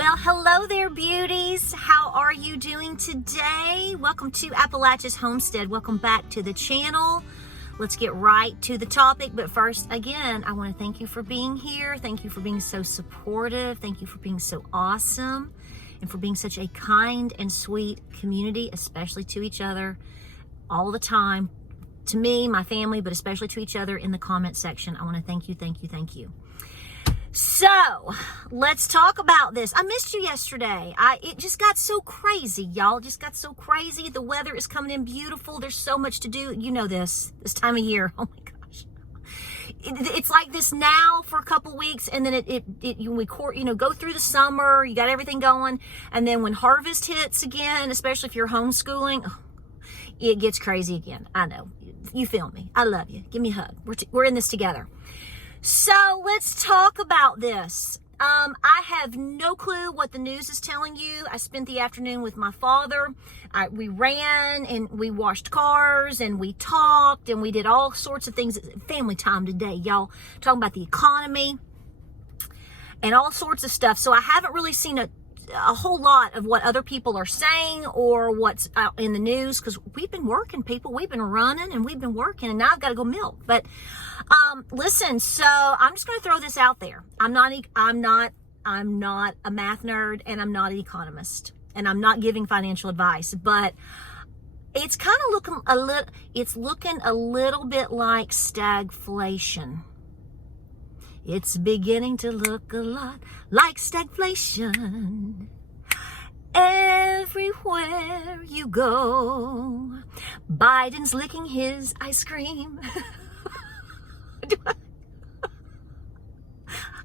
Well, hello there, beauties. How are you doing today? Welcome to Appalachia's Homestead. Welcome back to the channel. Let's get right to the topic. But first, again, I want to thank you for being here. Thank you for being so supportive. Thank you for being so awesome and for being such a kind and sweet community, especially to each other all the time. To me, my family, but especially to each other in the comment section. I want to thank you, thank you, thank you. So let's talk about this. I missed you yesterday. It just got so crazy, y'all. It just got so crazy. The weather is coming in beautiful. There's so much to do. You know this time of year. Oh my gosh. It's like this now for a couple weeks, and then we go through the summer. You got everything going, and then when harvest hits again, especially if you're homeschooling, it gets crazy again. I know. You feel me. I love you. Give me a hug. We're in this together. So let's talk about this. I have no clue what the news is telling you. I spent the afternoon with my father. We ran and we washed cars and we talked and we did all sorts of things. Family time today, y'all. Talking about the economy and all sorts of stuff. So I haven't really seen a whole lot of what other people are saying or what's out in the news, because we've been working, people. We've been running and we've been working, and now I've got to go milk. But listen, so I'm just going to throw this out there. I'm not a math nerd, and I'm not an economist, and I'm not giving financial advice, but it's kind of looking a little bit like stagflation. It's beginning to look a lot like stagflation. Everywhere you go, Biden's licking his ice cream.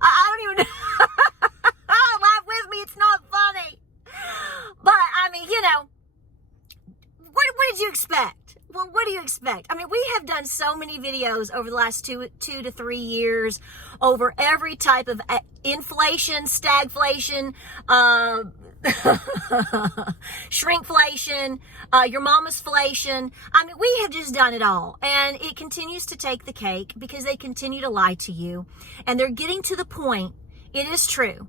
I don't even know. Laugh with me, it's not funny. But, I mean, what did you expect? Well, what do you expect? I mean, we have done so many videos over the last two to 3 years over every type of inflation, stagflation, shrinkflation, your mama's inflation. I mean, we have just done it all. And it continues to take the cake because they continue to lie to you. And they're getting to the point, it is true.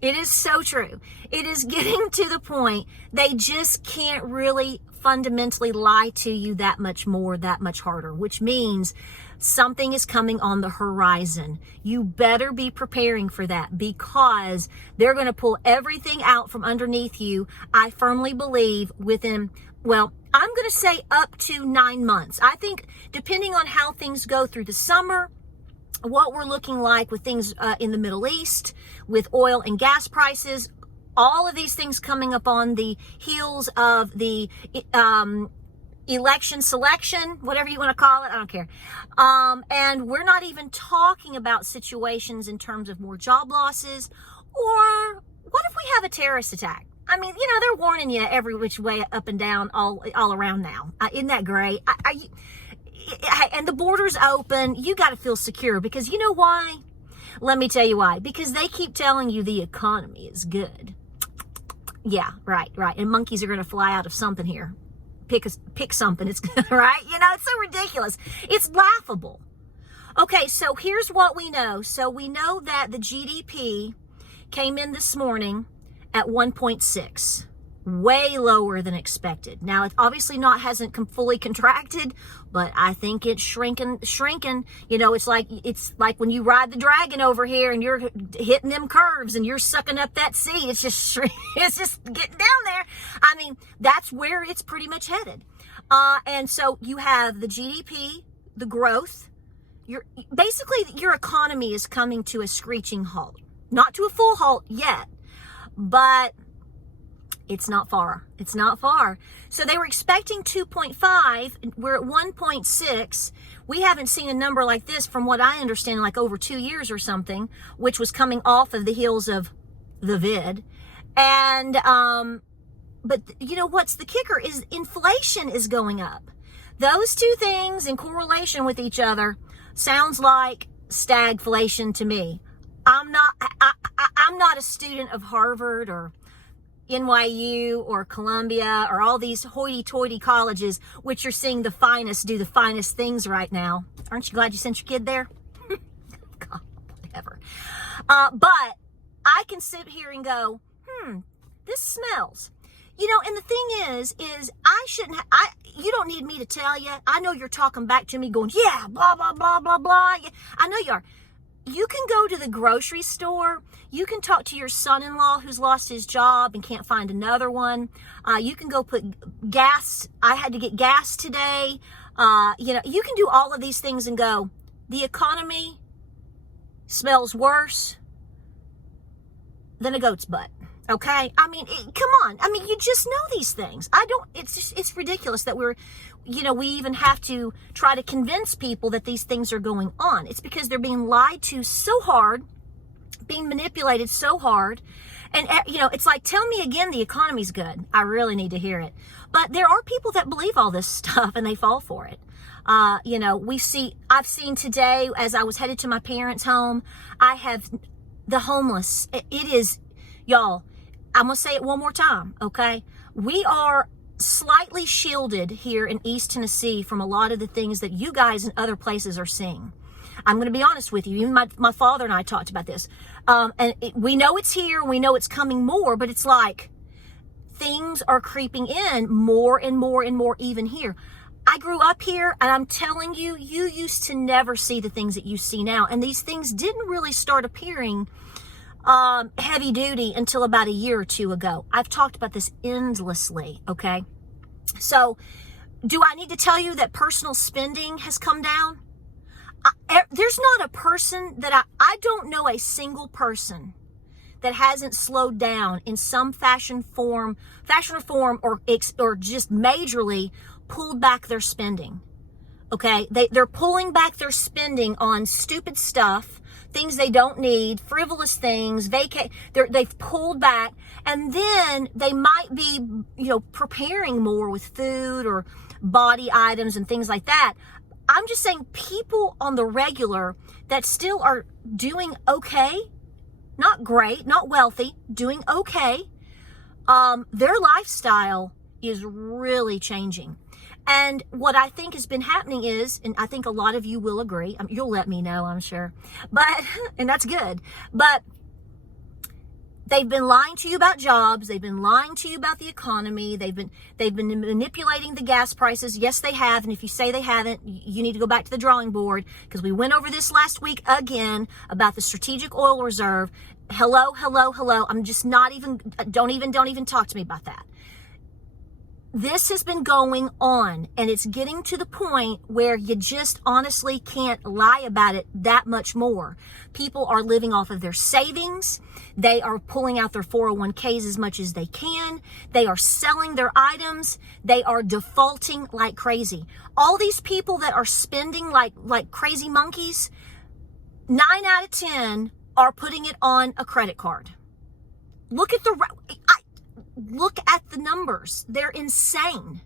It is so true. It is getting to the point they just can't really fundamentally lie to you that much more, that much harder, which means something is coming on the horizon. You better be preparing for that, because they're going to pull everything out from underneath you. I firmly believe within, well, I'm going to say up to 9 months. I think depending on how things go through the summer, what we're looking like with things in the Middle East, with oil and gas prices, all of these things coming up on the heels of the election selection, whatever you want to call it, I don't care. And we're not even talking about situations in terms of more job losses, or what if we have a terrorist attack? I mean, they're warning you every which way up and down, all around now. Isn't that great? And the border's open. You got to feel secure, because you know why? Let me tell you why. Because they keep telling you the economy is good. Yeah, right. And monkeys are going to fly out of something here. Pick something. It's right. It's so ridiculous. It's laughable. Okay, so here's what we know. So we know that the GDP came in this morning at 1.6. Way lower than expected. Now, it obviously hasn't fully contracted, but I think it's shrinking. It's like when you ride the dragon over here and you're hitting them curves and you're sucking up that seed. It's just getting down there. I mean, that's where it's pretty much headed. And so you have the GDP, the growth. Basically your economy is coming to a screeching halt. Not to a full halt yet, but it's not far. It's not far. So they were expecting 2.5. We're at 1.6. We haven't seen a number like this, from what I understand, like over 2 years or something, which was coming off of the heels of the vid. And, but what's the kicker is inflation is going up. Those two things in correlation with each other sounds like stagflation to me. I'm not a student of Harvard or NYU or Columbia or all these hoity-toity colleges, which are seeing the finest do the finest things right now. Aren't you glad you sent your kid there? God, whatever. But I can sit here and go, This smells. And the thing is you don't need me to tell you. I know you're talking back to me going, yeah, blah, blah, blah, blah, blah. Yeah, I know you are. You can go to the grocery store. You can talk to your son-in-law who's lost his job and can't find another one. You can go put gas. I had to get gas today. You can do all of these things and go, the economy smells worse than a goat's butt. Okay. I mean, come on. I mean, you just know these things. It's ridiculous that we even have to try to convince people that these things are going on. It's because they're being lied to so hard, being manipulated so hard. And, it's like, tell me again, the economy's good. I really need to hear it. But there are people that believe all this stuff and they fall for it. I've seen today as I was headed to my parents' home, I have the homeless. It is, y'all, I'm going to say it one more time, okay? We are slightly shielded here in East Tennessee from a lot of the things that you guys in other places are seeing. I'm going to be honest with you. Even my father and I talked about this. We know it's here. We know it's coming more, but it's like things are creeping in more and more and more even here. I grew up here, and I'm telling you, you used to never see the things that you see now. And these things didn't really start appearing heavy duty until about a year or two ago. I've talked about this endlessly, okay? So, do I need to tell you that personal spending has come down? There's not a person that I don't know a single person that hasn't slowed down in some fashion or form, or just majorly pulled back their spending. Okay, they're pulling back their spending on stupid stuff, things they don't need, frivolous things. They've pulled back, and then they might be, preparing more with food or body items and things like that. I'm just saying, people on the regular that still are doing okay, not great, not wealthy, doing okay. Their lifestyle is really changing. And what I think has been happening is, and I think a lot of you will agree, you'll let me know, I'm sure, and that's good, but they've been lying to you about jobs. They've been lying to you about the economy. They've been manipulating the gas prices. Yes, they have. And if you say they haven't, you need to go back to the drawing board, because we went over this last week again about the strategic oil reserve. Hello. I'm just not even, don't even talk to me about that. This has been going on, and it's getting to the point where you just honestly can't lie about it that much more. People are living off of their savings. They are pulling out their 401ks as much as they can. They are selling their items. They are defaulting like crazy. All these people that are spending like crazy monkeys, 9 out of 10 are putting it on a credit card. Look at the numbers. They're insane.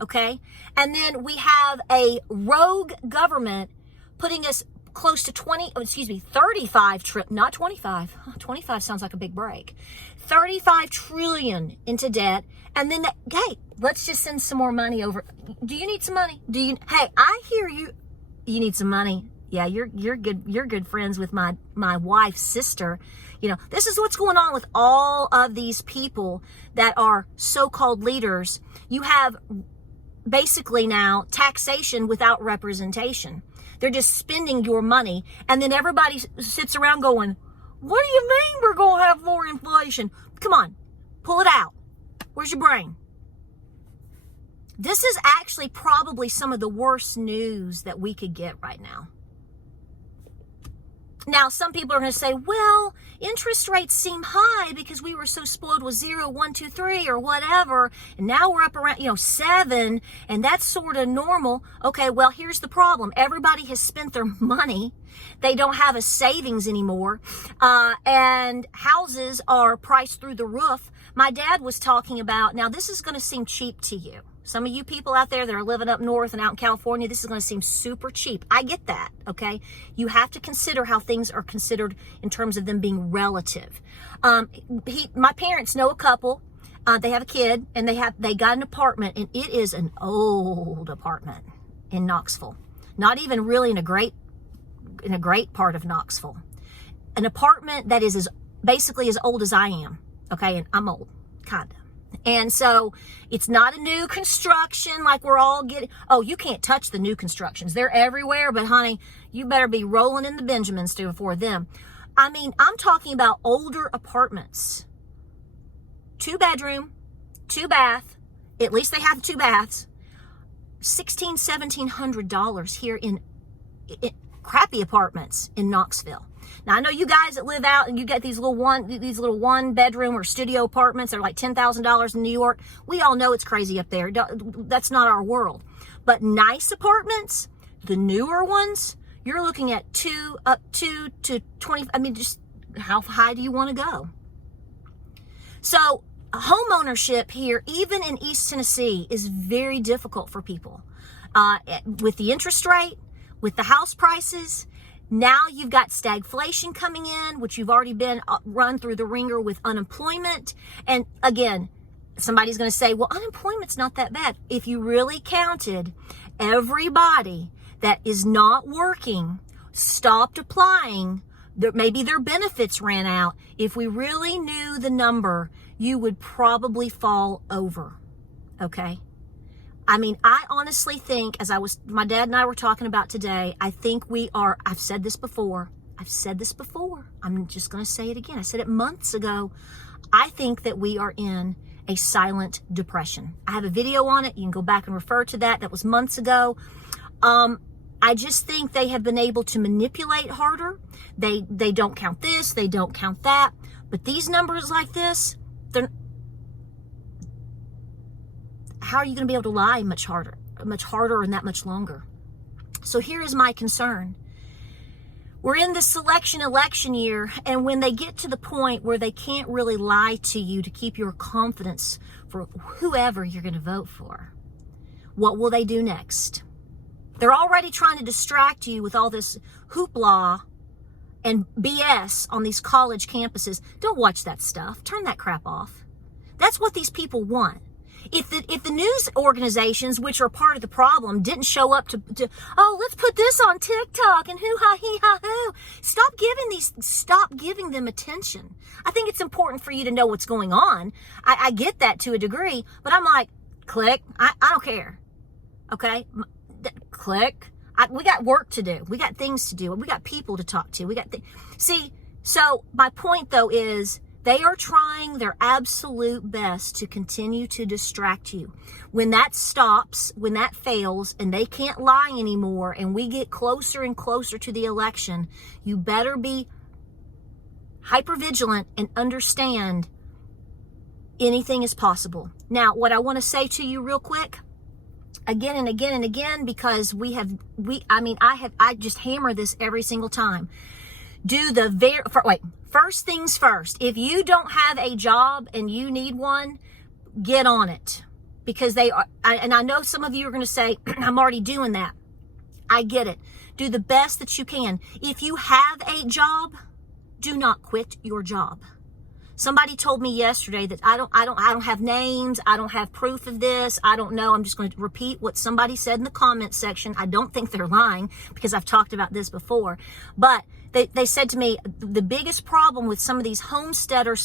Okay? And then we have a rogue government putting us close to 35 not 25. 25 sounds like a big break. 35 trillion into debt. And then, hey, let's just send some more money over. Do you need some money? Hey, I hear you. You need some money. Yeah, you're good. You're good friends with my wife's sister. This is what's going on with all of these people that are so-called leaders. You have basically now taxation without representation. They're just spending your money, and then everybody sits around going, what do you mean we're going to have more inflation? Come on, pull it out. Where's your brain? This is actually probably some of the worst news that we could get right now. Now, some people are going to say, well, interest rates seem high because we were so spoiled with 0, 1, 2, 3 or whatever. And now we're up around, 7, and that's sort of normal. Okay, well, here's the problem. Everybody has spent their money. They don't have a savings anymore. And houses are priced through the roof. My dad was talking about, now this is going to seem cheap to you. Some of you people out there that are living up north and out in California, this is going to seem super cheap. I get that, okay? You have to consider how things are considered in terms of them being relative. My parents know a couple. They have a kid, and they got an apartment, and it is an old apartment in Knoxville. Not even really in a great part of Knoxville. An apartment that is basically as old as I am, okay? And I'm old. kind of. And so it's not a new construction like we're all getting. Oh, you can't touch the new constructions. They're everywhere, but honey, you better be rolling in the Benjamins before them. I mean, I'm talking about older apartments. 2 bedroom, 2 bath. At least they have 2 baths. $1,700 here in crappy apartments in Knoxville. Now I know you guys that live out and you get these little 1 bedroom or studio apartments. They're like $10,000 in New York. We all know it's crazy up there. That's not our world. But nice apartments, the newer ones, you're looking at 2 to 20. I mean, just how high do you want to go? So home ownership here, even in East Tennessee, is very difficult for people. With the interest rate, with the house prices, now you've got stagflation coming in, which you've already been run through the ringer with unemployment. And again, somebody's going to say, well, unemployment's not that bad. If you really counted everybody that is not working, stopped applying, maybe their benefits ran out, if we really knew the number, you would probably fall over, okay? I mean, I honestly think, my dad and I were talking about today, I think I've said this before, I'm just going to say it again. I said it months ago. I think that we are in a silent depression. I have a video on it. You can go back and refer to that. That was months ago. I just think they have been able to manipulate harder. They don't count this, they don't count that. But these numbers like this, how are you going to be able to lie much harder and that much longer? So here is my concern. We're in the election year, and when they get to the point where they can't really lie to you to keep your confidence for whoever you're going to vote for, what will they do next? They're already trying to distract you with all this hoopla and BS on these college campuses. Don't watch that stuff. Turn that crap off. That's what these people want. If the news organizations, which are part of the problem, didn't show up to let's put this on TikTok and hoo-ha-hee-ha-hoo. Stop giving them attention. I think it's important for you to know what's going on. I get that to a degree, but I'm like, click. I don't care. Okay? Click. We got work to do. We got things to do. We got people to talk to. So my point though is, they are trying their absolute best to continue to distract you. When that stops, when that fails, and they can't lie anymore, and we get closer and closer to the election, you better be hypervigilant and understand anything is possible. Now, what I want to say to you real quick, again and again and again, because I just hammer this every single time. First things first. If you don't have a job and you need one, get on it. Because and I know some of you are going to say, I'm already doing that. I get it. Do the best that you can. If you have a job, do not quit your job. Somebody told me yesterday that I don't have names. I don't have proof of this. I don't know. I'm just going to repeat what somebody said in the comment section. I don't think they're lying because I've talked about this before. But they said to me, the biggest problem with some of these homesteader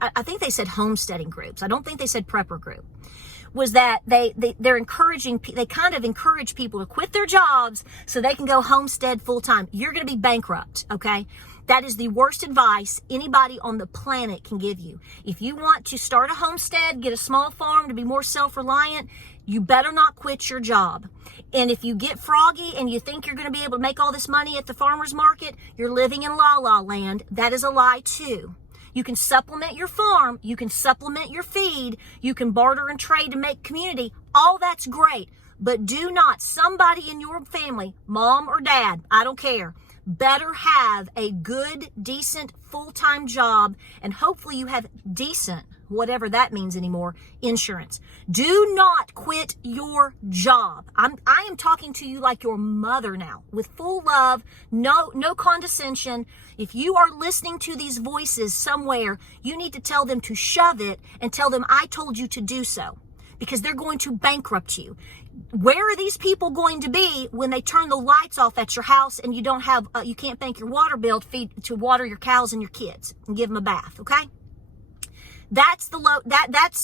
I think they said homesteading groups. I don't think they said prepper group. Was that they're encouraging, they kind of encourage people to quit their jobs so they can go homestead full time. You're going to be bankrupt, okay? That is the worst advice anybody on the planet can give you. If you want to start a homestead, get a small farm to be more self-reliant, you better not quit your job. And if you get froggy and you think you're going to be able to make all this money at the farmer's market, you're living in la-la land. That is a lie too. You can supplement your farm. You can supplement your feed. You can barter and trade to make community. All that's great. But do not, somebody in your family, mom or dad, I don't care, better have a good, decent, full-time job, and hopefully you have decent, whatever that means anymore, insurance. Do not quit your job. I am talking to you like your mother now, with full love, no condescension. If you are listening to these voices somewhere, you need to tell them to shove it and tell them I told you to do so, because they're going to bankrupt you. Where are these people going to be when they turn the lights off at your house and you don't have, you can't bank your water bill to water your cows and your kids and give them a bath, okay? That's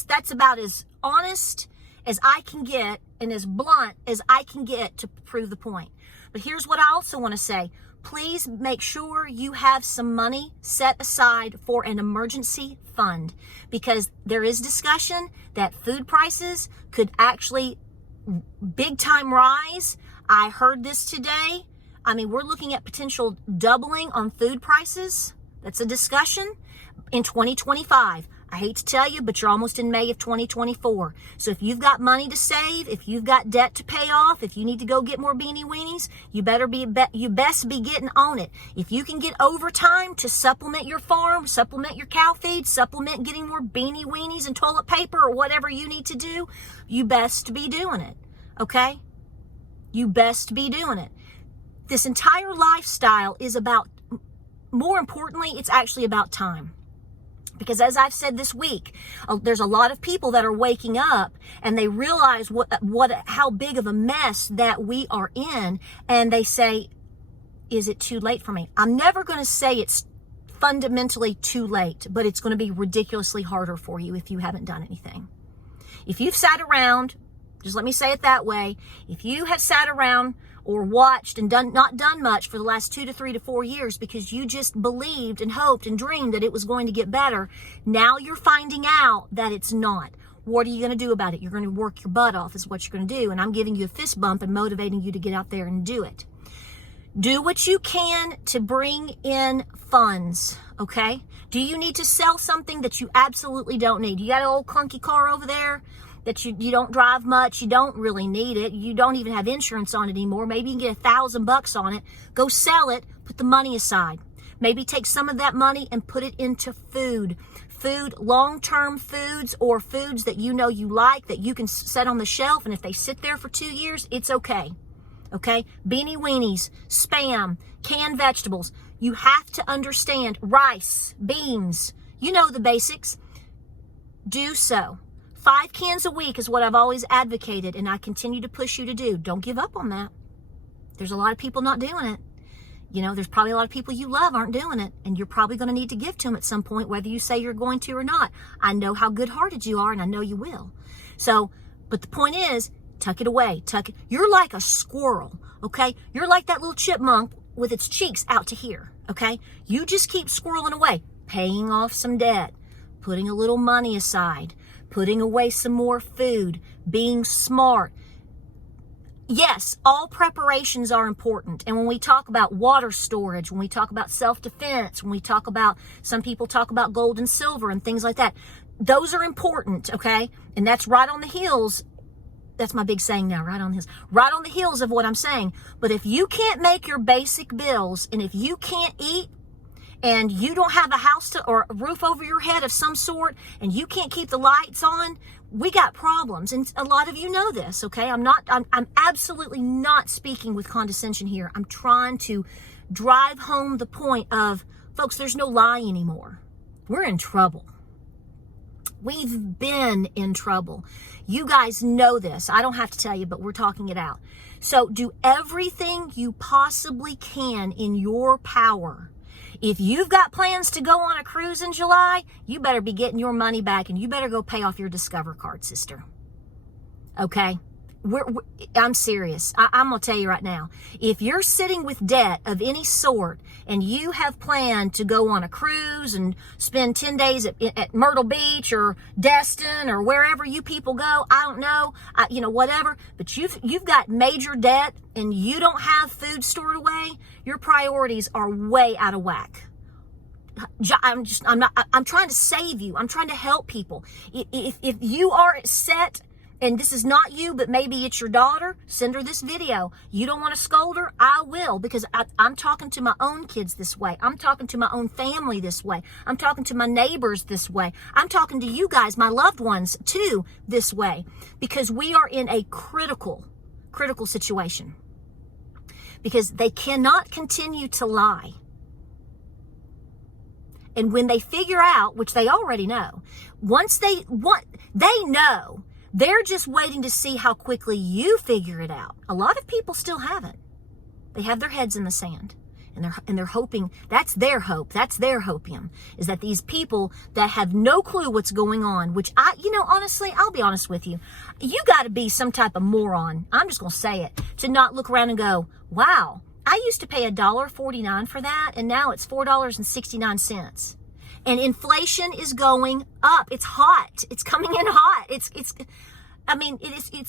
that's about as honest as I can get and as blunt as I can get to prove the point. But here's what I also want to say. Please make sure you have some money set aside for an emergency fund, because there is discussion that food prices could actually big time rise. I heard this today. I mean, we're looking at potential doubling on food prices. That's a discussion in 2025. I hate to tell you, but you're almost in May of 2024. So if you've got money to save, if you've got debt to pay off, if you need to go get more beanie weenies, you best be getting on it. If you can get overtime to supplement your farm, supplement your cow feed, supplement getting more beanie weenies and toilet paper or whatever you need to do, you best be doing it. Okay? You best be doing it. This entire lifestyle is about, more importantly, it's actually about time. Because as I've said this week, there's a lot of people that are waking up and they realize how big of a mess that we are in. And they say, is it too late for me? I'm never going to say it's fundamentally too late, but it's going to be ridiculously harder for you if you haven't done anything. If you've sat around, just let me say it that way. If you have sat around or watched and not done much for the last 2 to 3 to 4 years because you just believed and hoped and dreamed that it was going to get better, now you're finding out that it's not. What are you going to do about it? You're going to work your butt off is what you're going to do. And I'm giving you a fist bump and motivating you to get out there and do it. Do what you can to bring in funds, okay? Do you need to sell something that you absolutely don't need? You got an old clunky car over there that you don't drive much, you don't really need it, you don't even have insurance on it anymore, maybe you can get $1,000 on it, go sell it, put the money aside. Maybe take some of that money and put it into food, long-term foods, or foods that you know you like, that you can set on the shelf, and if they sit there for 2 years, it's okay. Okay? Beanie weenies, Spam, canned vegetables. You have to understand rice, beans, you know the basics. Do so. 5 cans a week is what I've always advocated, and I continue to push you to do. Don't give up on that. There's a lot of people not doing it. You know, there's probably a lot of people you love aren't doing it, and you're probably going to need to give to them at some point, whether you say you're going to or not. I know how good-hearted you are, and I know you will. So, but the point is, tuck it away. You're like a squirrel, okay? You're like that little chipmunk with its cheeks out to here, okay? You just keep squirreling away, paying off some debt, putting a little money aside, putting away some more food, being smart. Yes, all preparations are important. And when we talk about water storage, when we talk about self-defense, when we talk about, some people talk about gold and silver and things like that, those are important, okay? And that's right on the heels. That's my big saying now, right on the heels of what I'm saying. But if you can't make your basic bills, and if you can't eat, and you don't have a house or a roof over your head of some sort, and you can't keep the lights on, we got problems. And a lot of you know this, okay? I'm absolutely not speaking with condescension here. I'm trying to drive home the point of, folks, there's no lie anymore. We're in trouble. We've been in trouble. You guys know this. I don't have to tell you, but we're talking it out. So do everything you possibly can in your power. If you've got plans to go on a cruise in July, you better be getting your money back, and you better go pay off your Discover card, sister. Okay? I'm serious. I'm going to tell you right now. If you're sitting with debt of any sort and you have planned to go on a cruise and spend 10 days at Myrtle Beach or Destin or wherever you people go, I don't know, whatever, but you've got major debt and you don't have food stored away, your priorities are way out of whack. I'm trying to save you. I'm trying to help people. If you are set, and this is not you, but maybe it's your daughter, send her this video. You don't want to scold her? I will, because I'm talking to my own kids this way. I'm talking to my own family this way. I'm talking to my neighbors this way. I'm talking to you guys, my loved ones, too, this way. Because we are in a critical situation. Because they cannot continue to lie. And when they figure out, which they already know, once they know, they're just waiting to see how quickly you figure it out. A lot of people still haven't. They have their heads in the sand. And they're hoping, that's their hope, that's their hopium, is that these people that have no clue what's going on, which honestly, I'll be honest with you, you got to be some type of moron, I'm just going to say it, to not look around and go, wow, I used to pay $1.49 for that, and now it's $4.69. And inflation is going up. It's hot. It's coming in hot. It's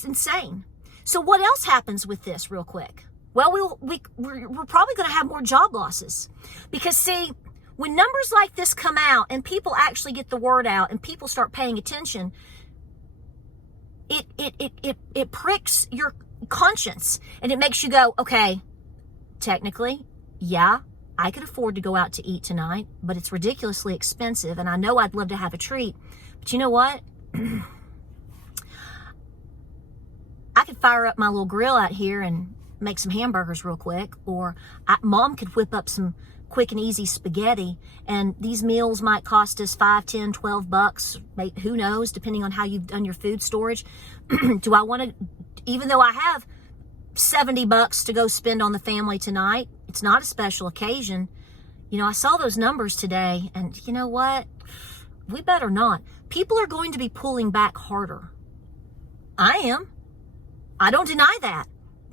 insane. So what else happens with this real quick? Well, we're probably going to have more job losses, because see, when numbers like this come out and people actually get the word out and people start paying attention, it pricks your conscience and it makes you go, okay, technically, yeah, I could afford to go out to eat tonight, but it's ridiculously expensive, and I know I'd love to have a treat, but you know what? I could fire up my little grill out here and make some hamburgers real quick, or Mom could whip up some quick and easy spaghetti, and these meals might cost us $5, $10, $12, who knows, depending on how you've done your food storage. Do I want to, even though I have $70 to go spend on the family tonight, it's not a special occasion. I saw those numbers today, and you know what? We better not. People are going to be pulling back harder. I am. I don't deny that.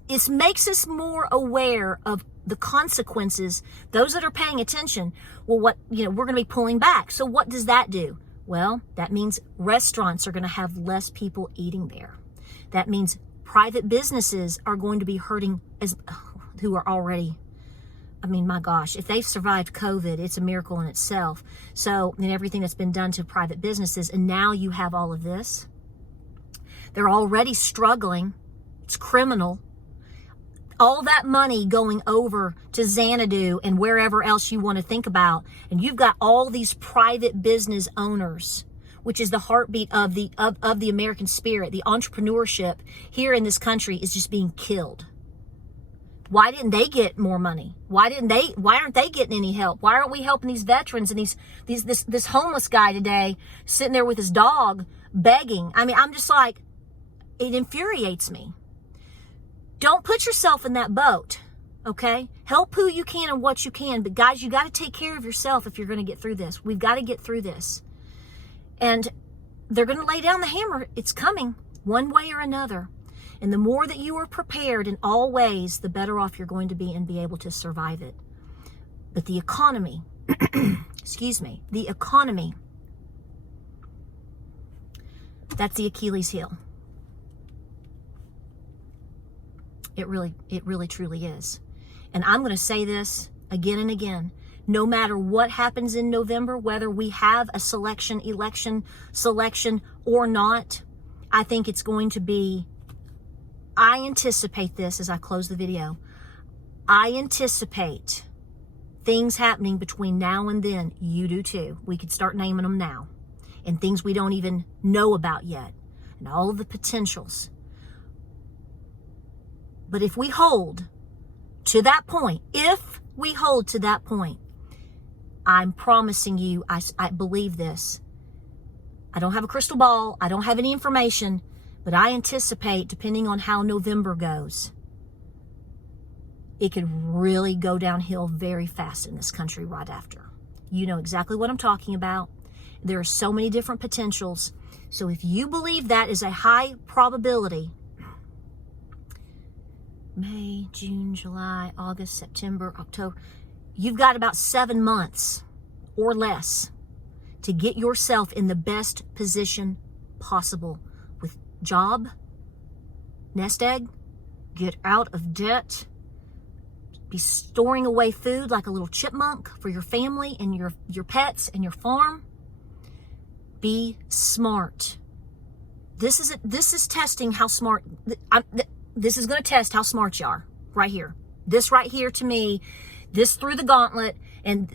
It makes us more aware of the consequences. Those that are paying attention, well, we're going to be pulling back. So what does that do? Well, that means restaurants are going to have less people eating there. That means private businesses are going to be hurting, who are already, my gosh, if they've survived COVID, it's a miracle in itself. So, and everything that's been done to private businesses, and now you have all of this. They're already struggling. It's criminal. All that money going over to Xanadu and wherever else you want to think about, and you've got all these private business owners, which is the heartbeat of the American spirit. The entrepreneurship here in this country is just being killed. Why didn't they get more money? Why aren't they getting any help? Why aren't we helping these veterans and this homeless guy today sitting there with his dog begging? I'm just like, it infuriates me. Don't put yourself in that boat, okay? Help who you can and what you can. But guys, you got to take care of yourself if you're going to get through this. We've got to get through this. And they're going to lay down the hammer. It's coming one way or another. And the more that you are prepared in all ways, the better off you're going to be and be able to survive it. But the economy, the economy, that's the Achilles heel. It really truly is. And I'm going to say this again and again. No matter what happens in November, whether we have a election selection or not, I think it's going to be, I anticipate this as I close the video. I anticipate things happening between now and then. You do too. We could start naming them now. And things we don't even know about yet. And all of the potentials. But if we hold to that point, I'm promising you, I believe this. I don't have a crystal ball. I don't have any information, but I anticipate, depending on how November goes, it could really go downhill very fast in this country right after. You know exactly what I'm talking about. There are so many different potentials. So if you believe that is a high probability, May, June, July, August, September, October. You've got about 7 months or less to get yourself in the best position possible with job, nest egg, get out of debt, be storing away food like a little chipmunk for your family and your pets and your farm. Be smart. This is testing how smart. This is going to test how smart you are right here. This right here, to me, this through the gauntlet, and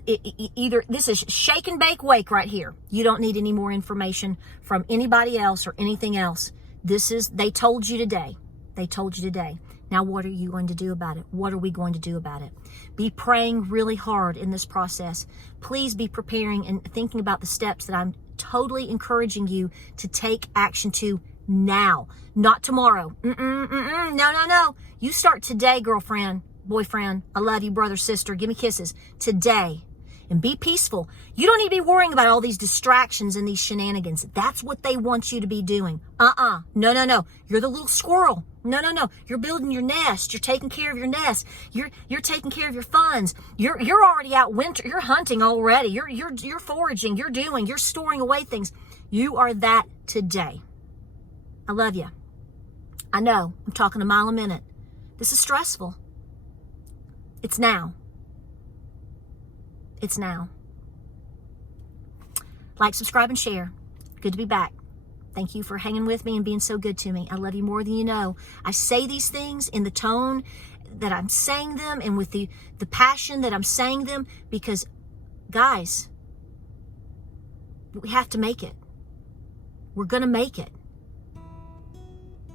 either this is shake and bake wake right here. You don't need any more information from anybody else or anything else. They told you today. They told you today. Now, what are you going to do about it? What are we going to do about it? Be praying really hard in this process. Please be preparing and thinking about the steps that I'm totally encouraging you to take action to now, not tomorrow. No. You start today, girlfriend. boyfriend. I love you, brother, sister. Give me kisses today. And be peaceful. You don't need to be worrying about all these distractions and these shenanigans. That's what they want you to be doing. No, no, no. You're the little squirrel. No, no, no. You're building your nest. You're taking care of your nest. You're taking care of your funds. You're already out winter. You're hunting already. You're foraging. You're storing away things. You are that today. I love you. I know. I'm talking a mile a minute. This is stressful. It's now. It's now. Like, subscribe, and share. Good to be back. Thank you for hanging with me and being so good to me. I love you more than you know. I say these things in the tone that I'm saying them and with the passion that I'm saying them because, guys, we have to make it. We're going to make it.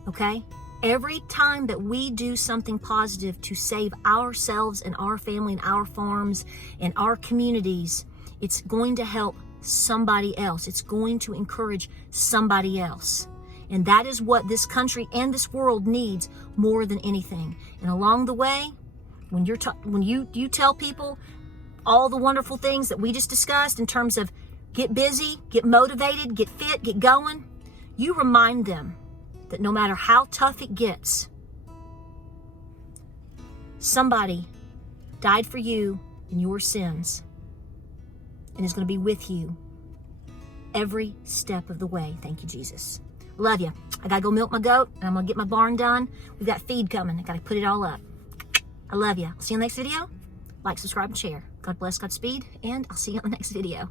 Okay? Every time that we do something positive to save ourselves and our family and our farms and our communities, it's going to help somebody else. It's going to encourage somebody else. And that is what this country and this world needs more than anything. And along the way, when you tell people all the wonderful things that we just discussed in terms of get busy, get motivated, get fit, get going, you remind them that no matter how tough it gets, somebody died for you and your sins and is going to be with you every step of the way. Thank you, Jesus. Love you. I got to go milk my goat and I'm going to get my barn done. We've got feed coming. I got to put it all up. I love you. I'll see you in the next video. Like, subscribe, and share. God bless, Godspeed, and I'll see you on the next video.